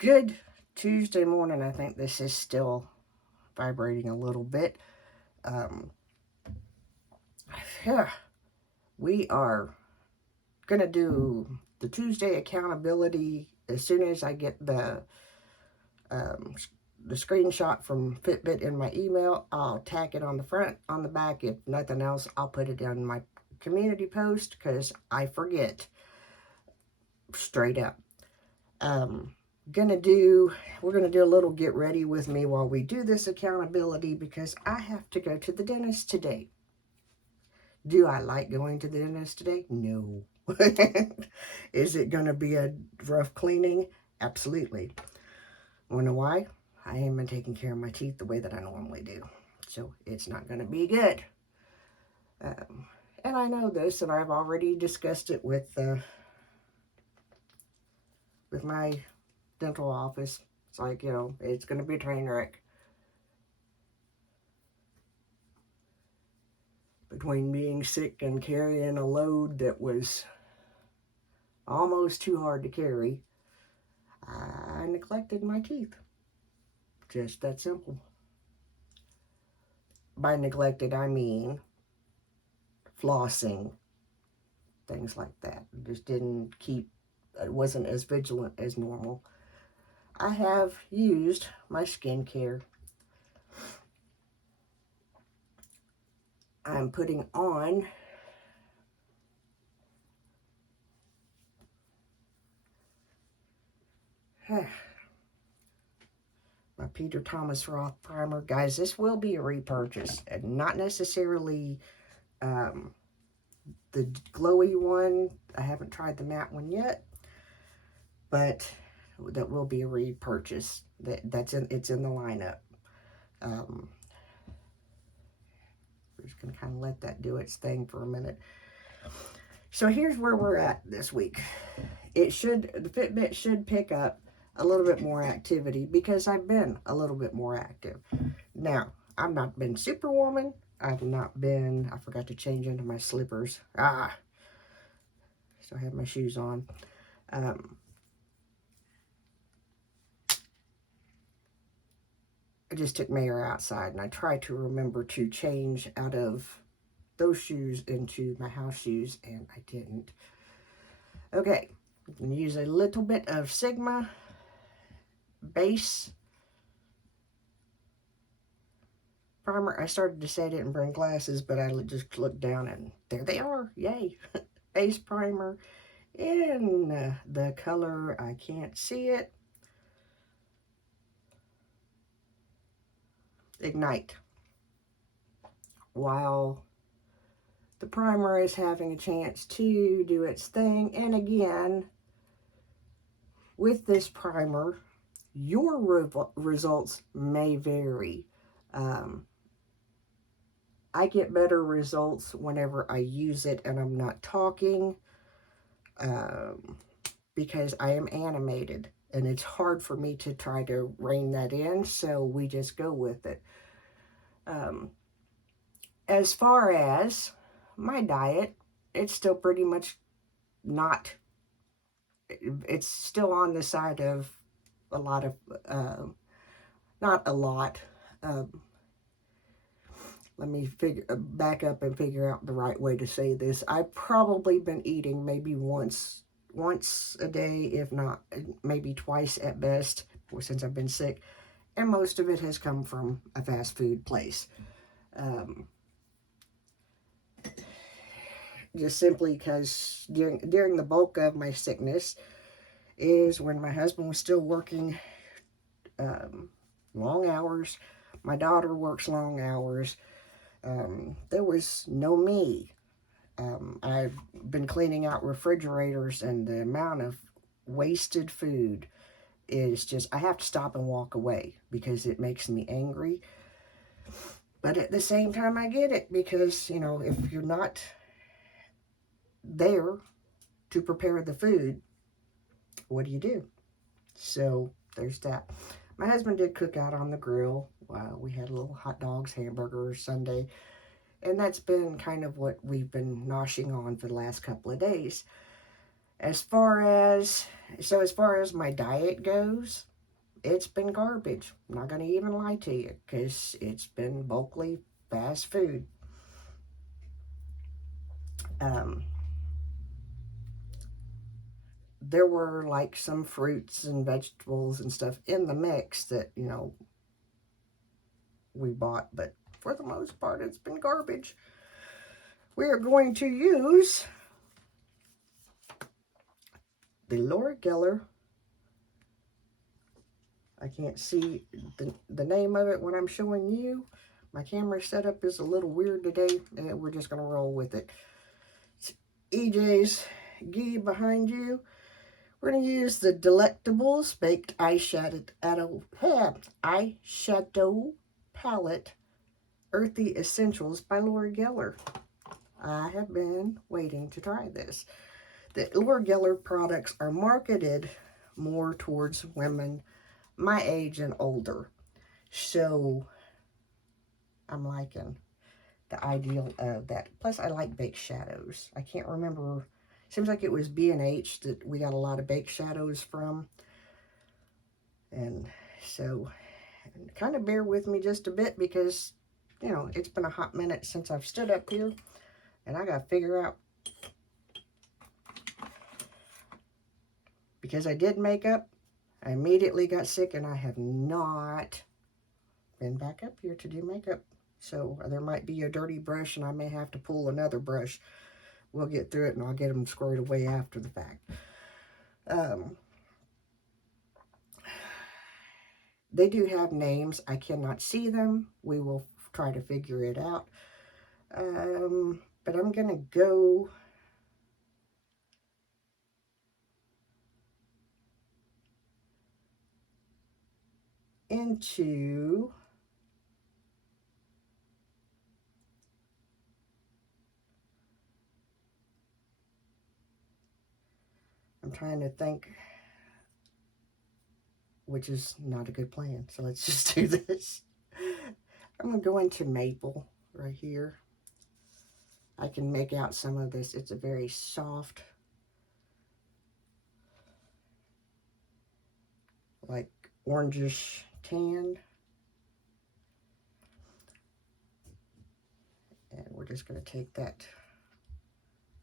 Good Tuesday morning. I think this is still vibrating a little bit. Um, yeah, we are going to do the Tuesday accountability as soon as I get um, the screenshot from Fitbit in my email. I'll tack it on the front, on the back. If nothing else, I'll put it down in my community post because I forget straight up. Um, we're gonna do a little get ready with me while we do this accountability because I have to go to the dentist today. Do I like going to the dentist today? No. Is it gonna be a rough cleaning? Absolutely. Wanna know why? I haven't been taking care of my teeth the way that I normally do, so it's not gonna be good. Um, and I know this, and I've already discussed it with my dental office. It's like, it's going to be a train wreck. Between being sick and carrying a load that was almost too hard to carry, I neglected my teeth. Just that simple. By neglected, I mean flossing, things like that. Just it wasn't as vigilant as normal. I have used my skincare. I'm putting on my Peter Thomas Roth primer. Guys, this will be a repurchase, and not necessarily the glowy one. I haven't tried the matte one yet, but that will be a repurchase. It's in the lineup. We're just gonna kind of let that do its thing for a minute. So here's where we're at this week. The Fitbit should pick up a little bit more activity because I've been a little bit more active. Now, I've not been superwoman. I forgot to change into my slippers. So I have my shoes on. I just took Mayor outside, and I tried to remember to change out of those shoes into my house shoes, and I didn't. Okay, I'm going to use a little bit of Sigma base primer. I started to say I didn't bring glasses, but I just looked down, and there they are. Yay! Base primer in the color, I can't see it, Ignite. While the primer is having a chance to do its thing, and again, with this primer, your results may vary. I get better results whenever I use it and I'm not talking, because I am animated, and it's hard for me to try to rein that in, so we just go with it. As far as my diet, it's still pretty much it's still on the side of a lot of, not a lot. Let me back up and figure out the right way to say this. I've probably been eating maybe once a day, if not maybe twice at best, since I've been sick, and most of it has come from a fast food place. Just simply because during the bulk of my sickness is when my husband was still working long hours. My daughter works long hours. There was no me. I've been cleaning out refrigerators, and the amount of wasted food is just, I have to stop and walk away because it makes me angry. But at the same time, I get it because, if you're not there to prepare the food, what do? So there's that. My husband did cook out on the grill. We had little hot dogs, hamburgers Sunday, and that's been kind of what we've been noshing on for the last couple of days. As far as my diet goes, it's been garbage. I'm not going to even lie to you, because it's been bulkily fast food. Um, there were like some fruits and vegetables and stuff in the mix that, we bought, but for the most part, it's been garbage. We are going to use the Laura Geller. I can't see the name of it when I'm showing you. My camera setup is a little weird today, and we're just going to roll with it. It's EJ's Ghee behind you. We're going to use the Delectables Baked Eyeshadow Palette Earthy Essentials by Laura Geller. I have been waiting to try this. The Laura Geller products are marketed more towards women my age and older. So I'm liking the ideal of that. Plus, I like baked shadows. I can't remember. Seems like it was B&H that we got a lot of baked shadows from. And so, kind of bear with me just a bit, because, it's been a hot minute since I've stood up here. And I got to figure out. Because I did makeup, I immediately got sick, and I have not been back up here to do makeup. So there might be a dirty brush, and I may have to pull another brush. We'll get through it, and I'll get them squared away after the fact. They do have names. I cannot see them. We will try to figure it out. But I'm going to go into I'm trying to think, which is not a good plan. So let's just do this. I'm going to go into maple right here. I can make out some of this. It's a very soft, like orangish tan. And we're just going to take that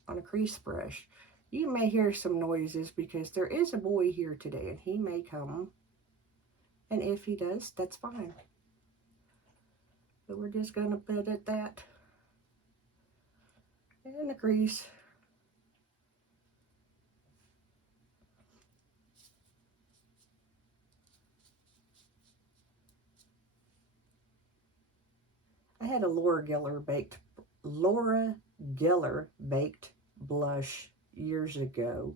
on a crease brush. You may hear some noises because there is a boy here today, and he may come. And if he does, that's fine. But we're just going to put it that in the crease. I had a Laura Geller baked blush years ago,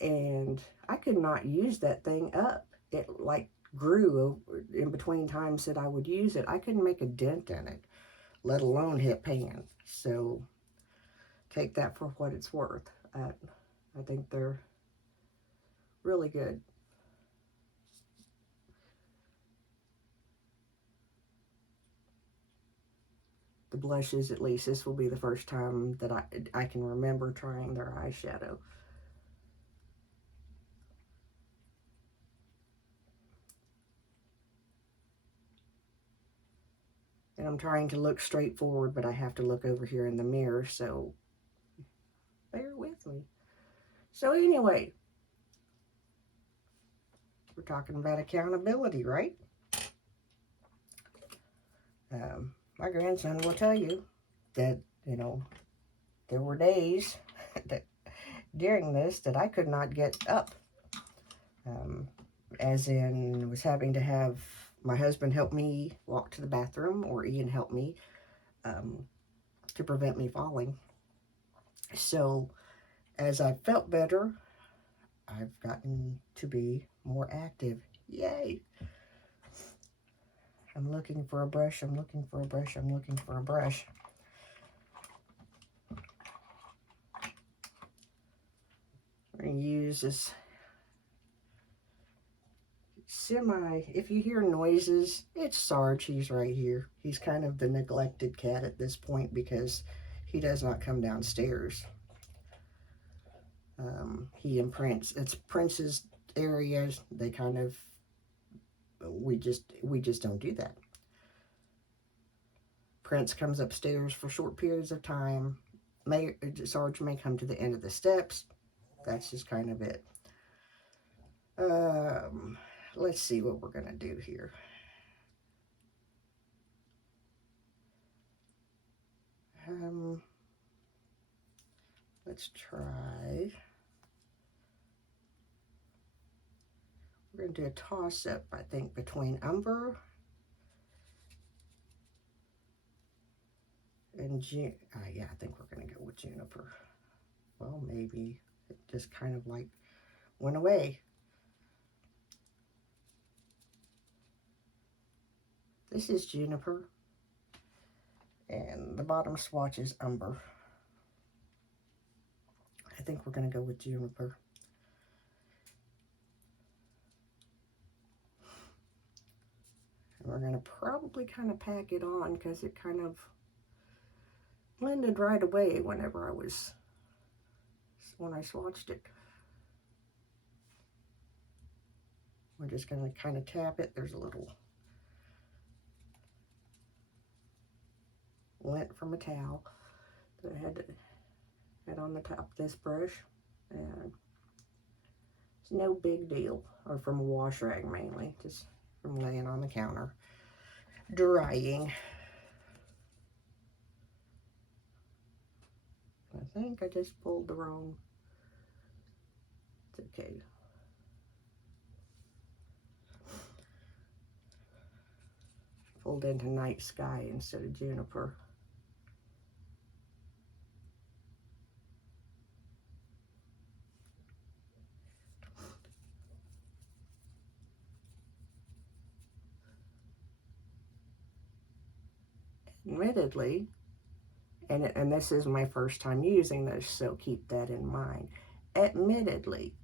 and I could not use that thing up. It like grew in between times that I would use it. I couldn't make a dent in it, let alone hit pan. So take that for what it's worth. I think they're really good. The blushes, at least, this will be the first time that I can remember trying their eyeshadow. And I'm trying to look straight forward, but I have to look over here in the mirror, so bear with me. So anyway, we're talking about accountability, right? My grandson will tell you that, there were days that during this that I could not get up. As in, was having to have my husband help me walk to the bathroom, or Ian help me to prevent me falling. So as I felt better, I've gotten to be more active. Yay! I'm looking for a brush, I'm looking for a brush, I'm looking for a brush. I'm going to use this if you hear noises, it's Sarge. He's right here. He's kind of the neglected cat at this point because he does not come downstairs. He and Prince, it's Prince's areas. They kind of we just don't do that. Prince comes upstairs for short periods of time. Sarge may come to the end of the steps. That's just kind of it. Let's see what we're gonna do here. Let's try. We're gonna do a toss-up, I think, between umber and yeah, I think we're gonna go with juniper. Well, maybe it just kind of like went away. This is juniper, and the bottom swatch is umber. I think we're going to go with juniper. And we're going to probably kind of pack it on because it kind of blended right away when I swatched it. We're just going to kind of tap it. There's a little lint from a towel that I had on the top of this brush, and it's no big deal, or from a wash rag mainly, just from laying on the counter drying. I think I just pulled the wrong. It's okay. Pulled into night sky instead of juniper. Admittedly, and this is my first time using this, so keep that in mind. Admittedly,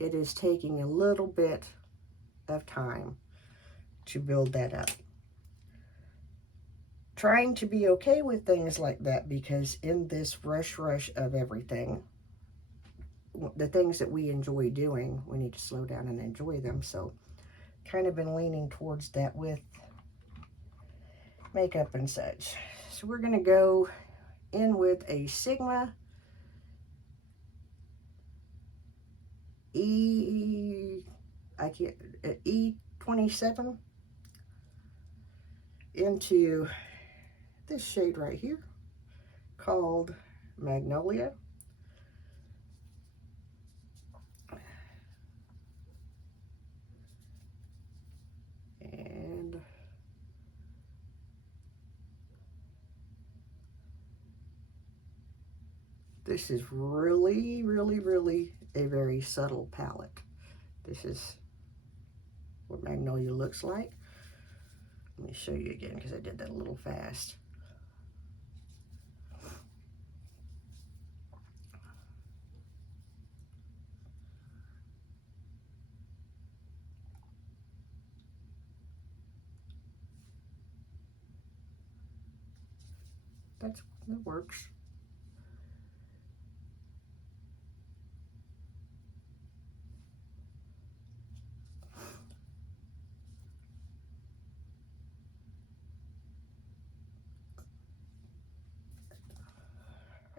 it is taking a little bit of time to build that up. Trying to be okay with things like that, because in this rush of everything, the things that we enjoy doing, we need to slow down and enjoy them. So kind of been leaning towards that with makeup and such. So we're going to go in with a Sigma E27 into this shade right here called Magnolia. And this is really, really, really a very subtle palette. This is what Magnolia looks like. Let me show you again because I did that a little fast. That works.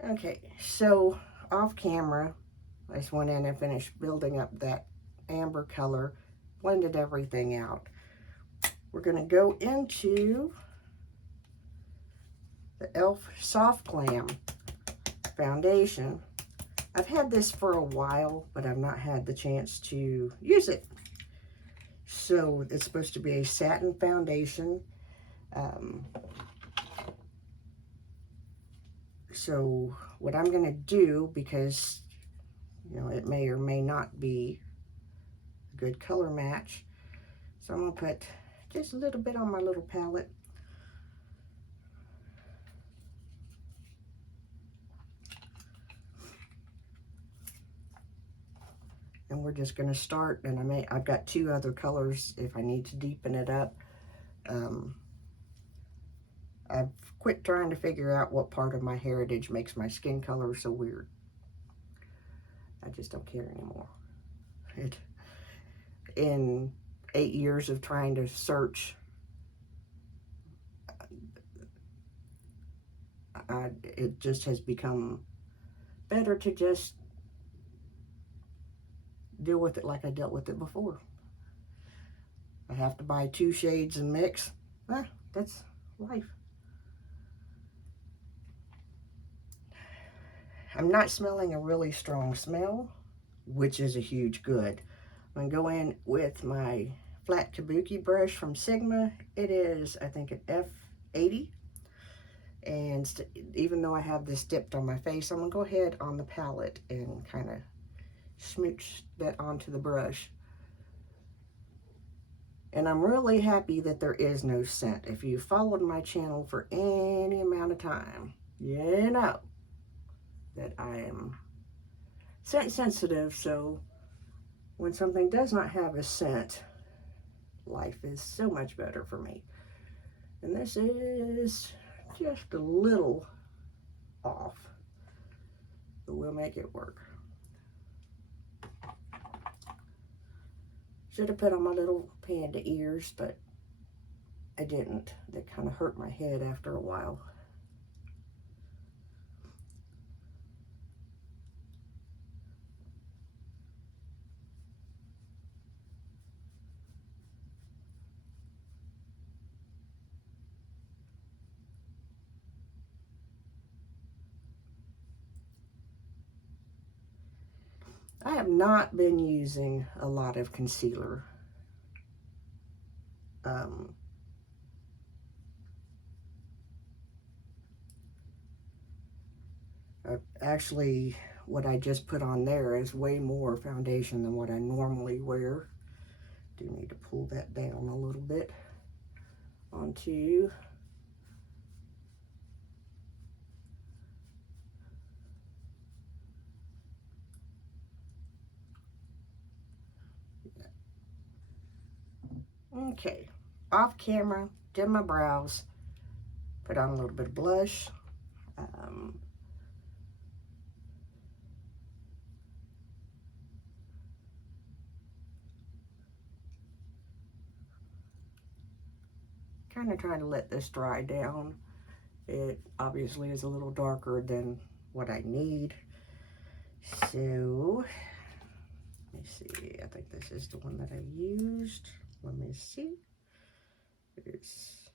Okay, so off camera, I just went in and finished building up that amber color, blended everything out. We're going to go into the e.l.f. Soft Glam foundation. I've had this for a while, but I've not had the chance to use it. So it's supposed to be a satin foundation. So what I'm going to do, because you know it may or may not be a good color match, so I'm going to put just a little bit on my little palette. And we're just going to start, and I've got two other colors if I need to deepen it up. I've quit trying to figure out what part of my heritage makes my skin color so weird. I just don't care anymore. 8 years of trying to search, it just has become better to just deal with it like I dealt with it before. I have to buy 2 shades and mix. That's life. I'm not smelling a really strong smell, which is a huge good. I'm going to go in with my flat kabuki brush from Sigma. It is, I think, an F80. And even though I have this dipped on my face, I'm going to go ahead on the palette and kind of smooch that onto the brush. And I'm really happy that there is no scent. If you followed my channel for any amount of time, you know that I am scent sensitive. So when something does not have a scent, life is so much better for me. And this is just a little off, but we'll make it work. Should have put on my little panda ears, but I didn't. They kind of hurt my head after a while. I have not been using a lot of concealer. Actually, what I just put on there is way more foundation than what I normally wear. Do need to pull that down a little bit onto. Okay, off camera, did my brows, put on a little bit of blush. Kind of trying to let this dry down. It obviously is a little darker than what I need. So, let me see. I think this is the one that I used. Let me see. It's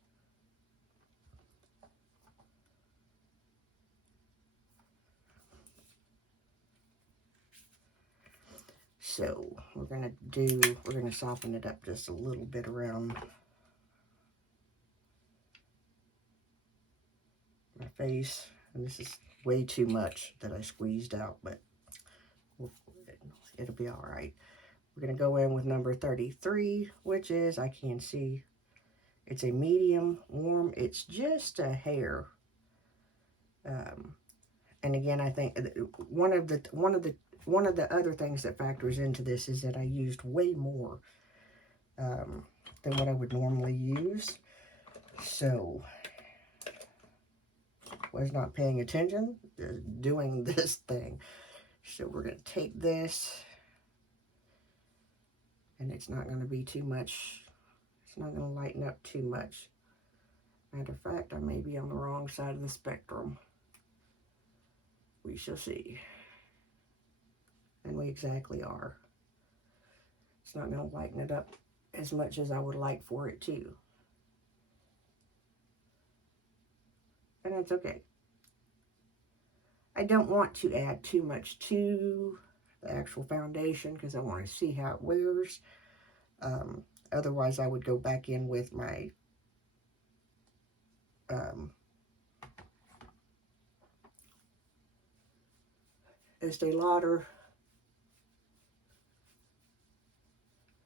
so we're gonna soften it up just a little bit around my face. And this is way too much that I squeezed out, but it'll be all right. We're gonna go in with number 33, which is, I can't see, it's a medium warm. It's just a hair. And again, I think one of the other things that factors into this is that I used way more than what I would normally use. So, was not paying attention, doing this thing. So we're going to take this, and it's not going to be too much. It's not going to lighten up too much. Matter of fact, I may be on the wrong side of the spectrum. We shall see. And we exactly are. It's not going to lighten it up as much as I would like for it to. And that's okay. I don't want to add too much to the actual foundation because I want to see how it wears. Otherwise, I would go back in with my Estee Lauder.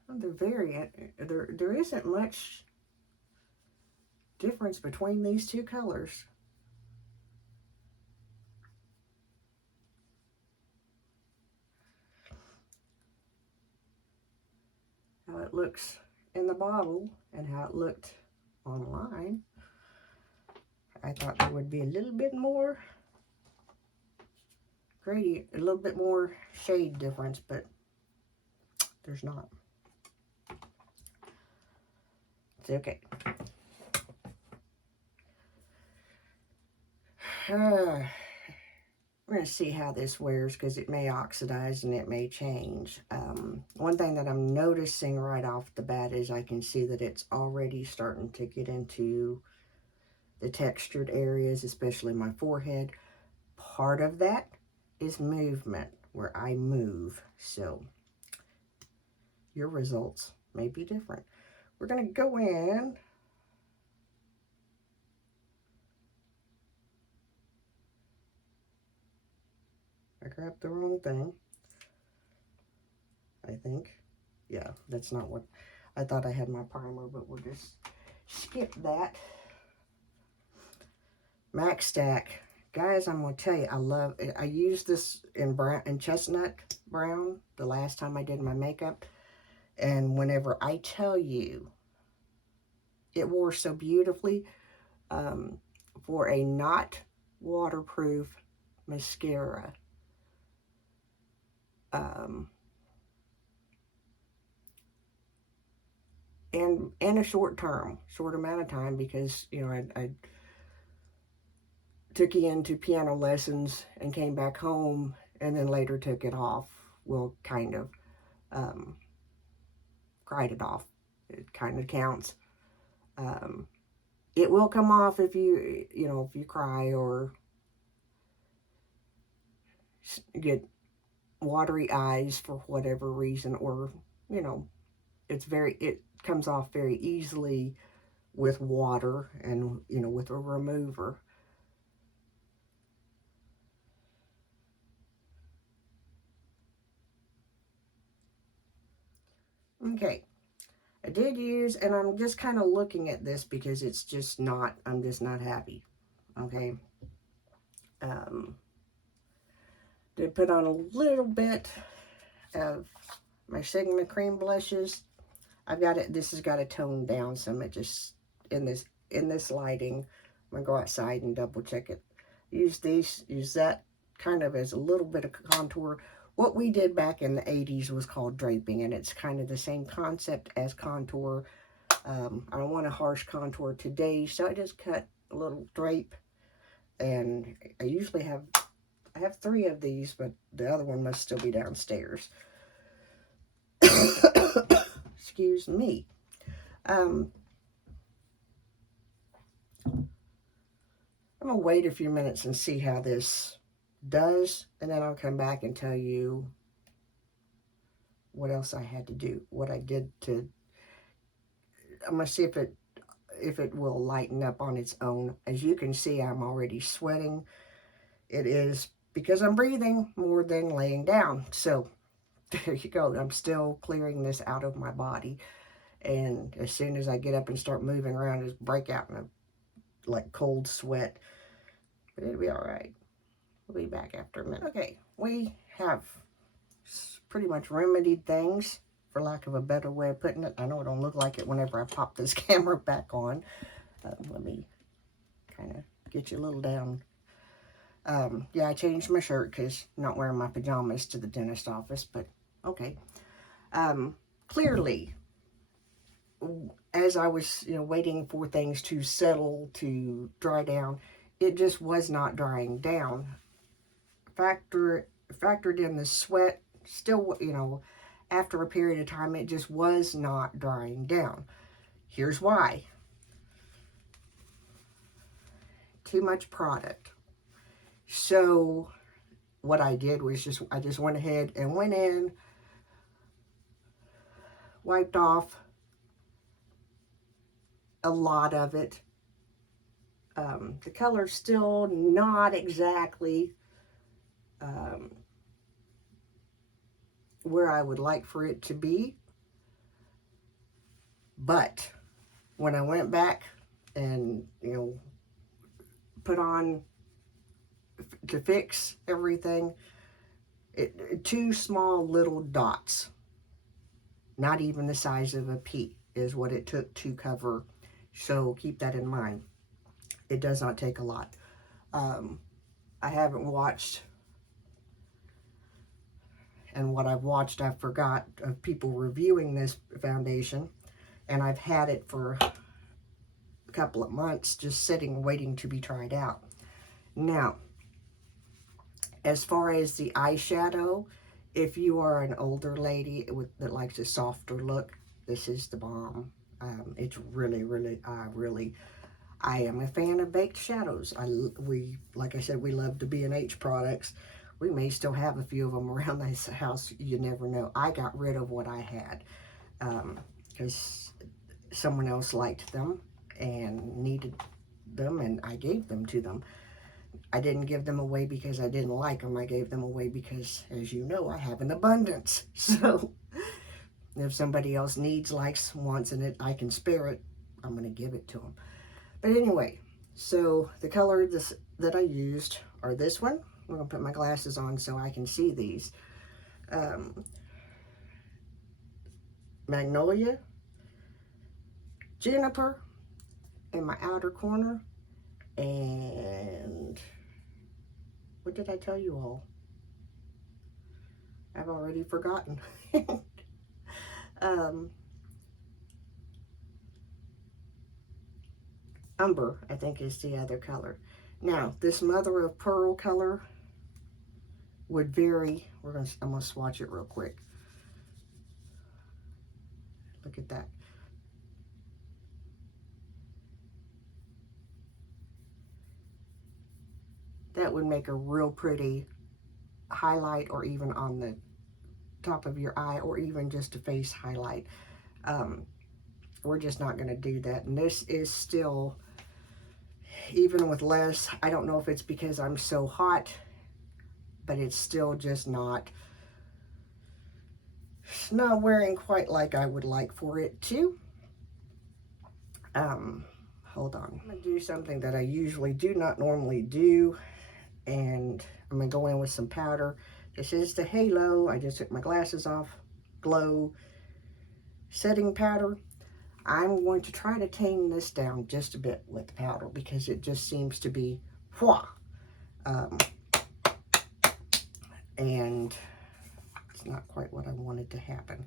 There isn't much difference between these two colors. How it looks in the bottle and how it looked online. I thought there would be a little bit more gradient, a little bit more shade difference, but there's not. Okay. We're going to see how this wears because it may oxidize and it may change. One thing that I'm noticing right off the bat is I can see that it's already starting to get into the textured areas, especially my forehead. Part of that is movement, where I move. So your results may be different. We're going to go in. I grabbed the wrong thing, I think. Yeah, that's not what I thought. I had my primer, but we'll just skip that. Max Stack. Guys, I'm going to tell you, I love it. I used this in brown and chestnut brown the last time I did my makeup. And whenever I tell you, it wore so beautifully. For a not waterproof mascara. And in a short amount of time, because, you know, I took it into piano lessons and came back home and then later took it off. Well, kind of cried it off. It kind of counts. It will come off if you if you cry or get watery eyes for whatever reason, or, you know, it comes off very easily with water and, you know, with a remover. Okay, I did use, and I'm just kind of looking at this because it's just not, I'm just not happy. Okay. Did put on a little bit of my Sigma cream blushes. I've got it, this has got to tone down some. It just, in this lighting, I'm going to go outside and double check it. Use that kind of as a little bit of contour. What we did back in the 80s was called draping, and it's kind of the same concept as contour. I don't want a harsh contour today, so I just cut a little drape, and I have 3 of these, but the other one must still be downstairs. Excuse me. I'm going to wait a few minutes and see how this does, and then I'll come back and tell you what else I had to do, what I did to, I'm going to see if it will lighten up on its own. As you can see, I'm already sweating. It is because I'm breathing more than laying down. So there you go. I'm still clearing this out of my body. And as soon as I get up and start moving around, just break out in a like cold sweat. But it'll be all right. We'll be back after a minute. Okay, we have pretty much remedied things, for lack of a better way of putting it. I know it don't look like it whenever I pop this camera back on. Let me kind of get you a little down. Yeah, I changed my shirt because I'm not wearing my pajamas to the dentist office, but okay. Clearly, as I was, waiting for things to settle, to dry down, it just was not drying down. Factored in the sweat, still, after a period of time, it just was not drying down. Here's why. Too much product. So what I did was I just went ahead and went in, wiped off a lot of it. The color's still not exactly where I would like for it to be. But when I went back and, put on to fix everything, 2 small little dots, not even the size of a pea, is what it took to cover. So keep that in mind. It does not take a lot. I haven't watched, and what I've watched I forgot, of people reviewing this foundation. and I've had it for a couple of months just sitting waiting to be tried out. Now, as far as the eyeshadow, if you are an older lady that likes a softer look, this is the bomb. It's really, I am a fan of baked shadows. Like I said, we love the B&H products. We may still have a few of them around this house. You never know. I got rid of what I had because someone else liked them and needed them, and I gave them to them. I didn't give them away because I didn't like them. I gave them away because, as you know, I have an abundance. So if somebody else needs, likes, wants, and I can spare it, I'm going to give it to them. But anyway, so the color that I used are this one. I'm going to put my glasses on so I can see these. Magnolia, Juniper in my outer corner, and what did I tell you all? I've already forgotten. Umber, I think, is the other color. Now, this mother of pearl color would vary. I'm gonna swatch it real quick. Look at that. That would make a real pretty highlight, or even on the top of your eye, or even just a face highlight. We're just not going to do that. And this is still, even with less, I don't know if it's because I'm so hot, but it's still just not wearing quite like I would like for it to. Hold on. I'm going to do something that I usually do not normally do, and I'm going to go in with some powder. This is the Halo. I just took my glasses off. Glow setting powder. I'm going to try to tame this down just a bit with the powder because it just seems to be and it's not quite what I wanted to happen.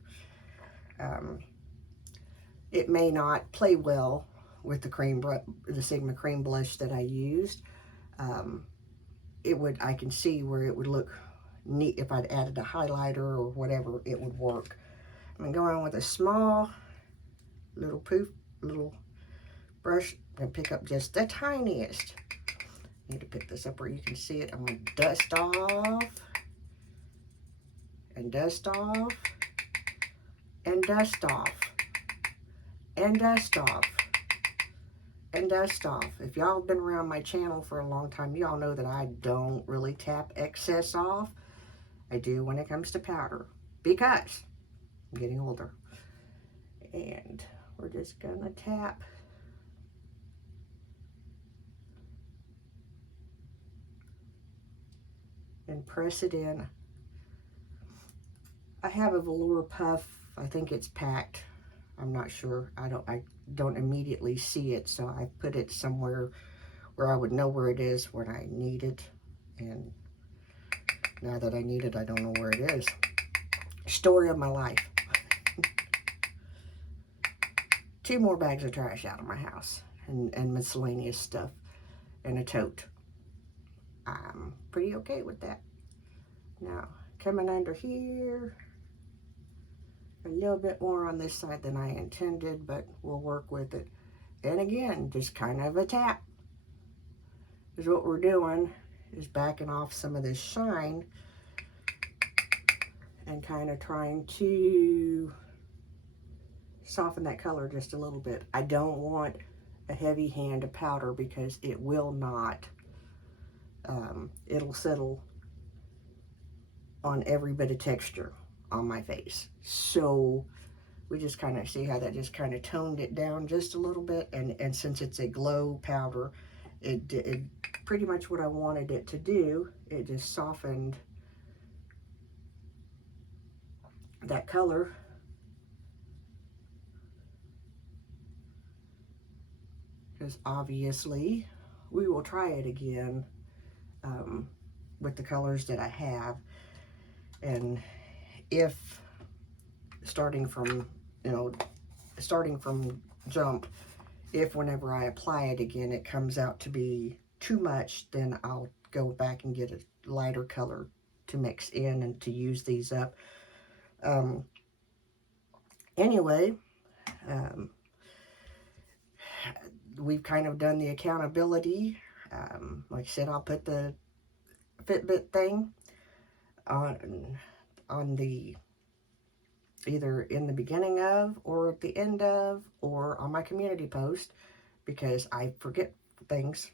It may not play well with the Sigma cream blush that I used. I can see where it would look neat if I'd added a highlighter or whatever. It would work. I'm gonna go on with a small little brush and pick up just the tiniest. I need to pick this up where you can see it. I'm going to dust off and dust off and dust off and dust off and dust off. If y'all have been around my channel for a long time, y'all know that I don't really tap excess off. I do when it comes to powder because I'm getting older. And we're just gonna tap and press it in. I have a velour puff. I think it's packed. I'm not sure. I don't immediately see it, so I put it somewhere where I would know where it is when I need it. And now that I need it, I don't know where it is. Story of my life. 2 more bags of trash out of my house and miscellaneous stuff and a tote. I'm pretty okay with that. Now, coming under here, a little bit more on this side than I intended, but we'll work with it. And again, just kind of a tap. Because what we're doing is backing off some of this shine and kind of trying to soften that color just a little bit. I don't want a heavy hand of powder because it will not. It'll settle on every bit of texture on my face. So we just kind of see how that just kind of toned it down just a little bit. And since it's a glow powder, it pretty much what I wanted it to do. It just softened that color. Because obviously we will try it again with the colors that I have. And if starting from, starting from jump, if whenever I apply it again, it comes out to be too much, then I'll go back and get a lighter color to mix in and to use these up. Anyway, we've kind of done the accountability. Like I said, I'll put the Fitbit thing on the either in the beginning of or at the end of or on my community post because I forget things.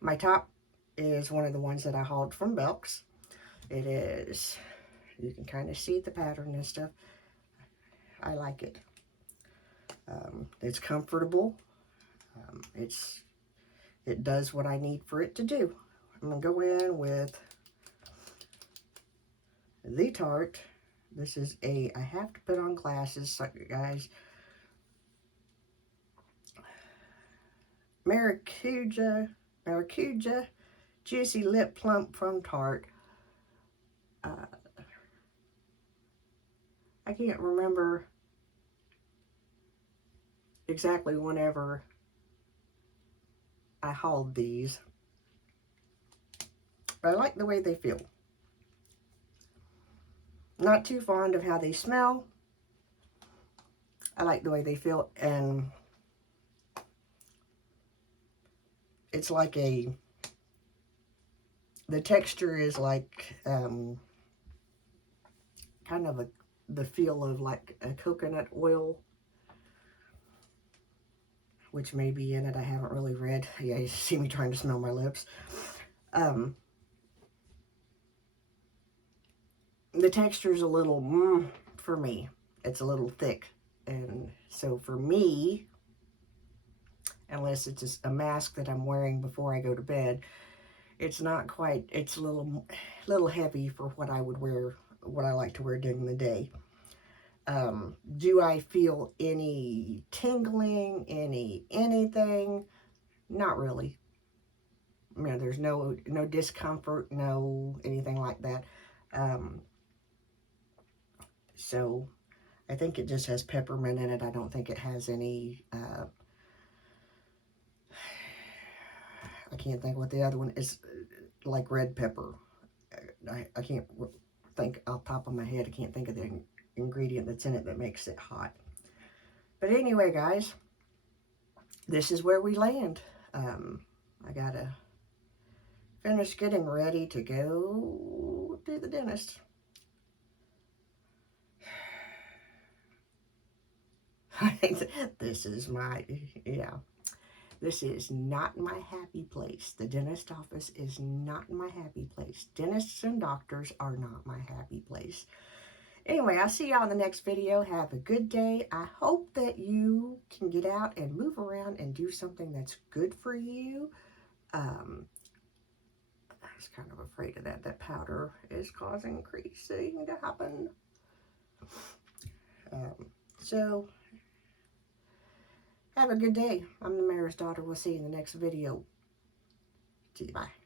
My top is one of the ones that I hauled from Belk's. It is, you can kind of see the pattern and stuff. I like it. It's comfortable. It does what I need for it to do. I'm gonna go in with the Tarte. This is I have to put on glasses, so, guys. Maracuja Juicy Lip Plump from Tarte. I can't remember exactly whenever I hauled these, but I like the way they feel. Not too fond of how they smell. I like the way they feel, and it's like the texture is like kind of the feel of like a coconut oil, which may be in it. I haven't really read. Yeah, you see me trying to smell my lips. The texture is a little, for me, it's a little thick. And so for me, unless it's just a mask that I'm wearing before I go to bed, it's not quite, it's a little heavy for what I would wear, what I like to wear during the day. Do I feel any tingling, anything? Not really. You know, there's no discomfort, no anything like that. So I think it just has peppermint in it. I don't think it has any, I can't think what the other one is, like red pepper. I can't think off the top of my head. I can't think of the ingredient that's in it that makes it hot. But anyway, guys, this is where we land. I gotta finish getting ready to go to the dentist. This is my, yeah. This is not my happy place. The dentist office is not my happy place. Dentists and doctors are not my happy place. Anyway, I'll see y'all in the next video. Have a good day. I hope that you can get out and move around and do something that's good for you. I was kind of afraid of that. That powder is causing creasing to happen. So, have a good day. I'm the mayor's daughter. We'll see you in the next video. See you. Bye.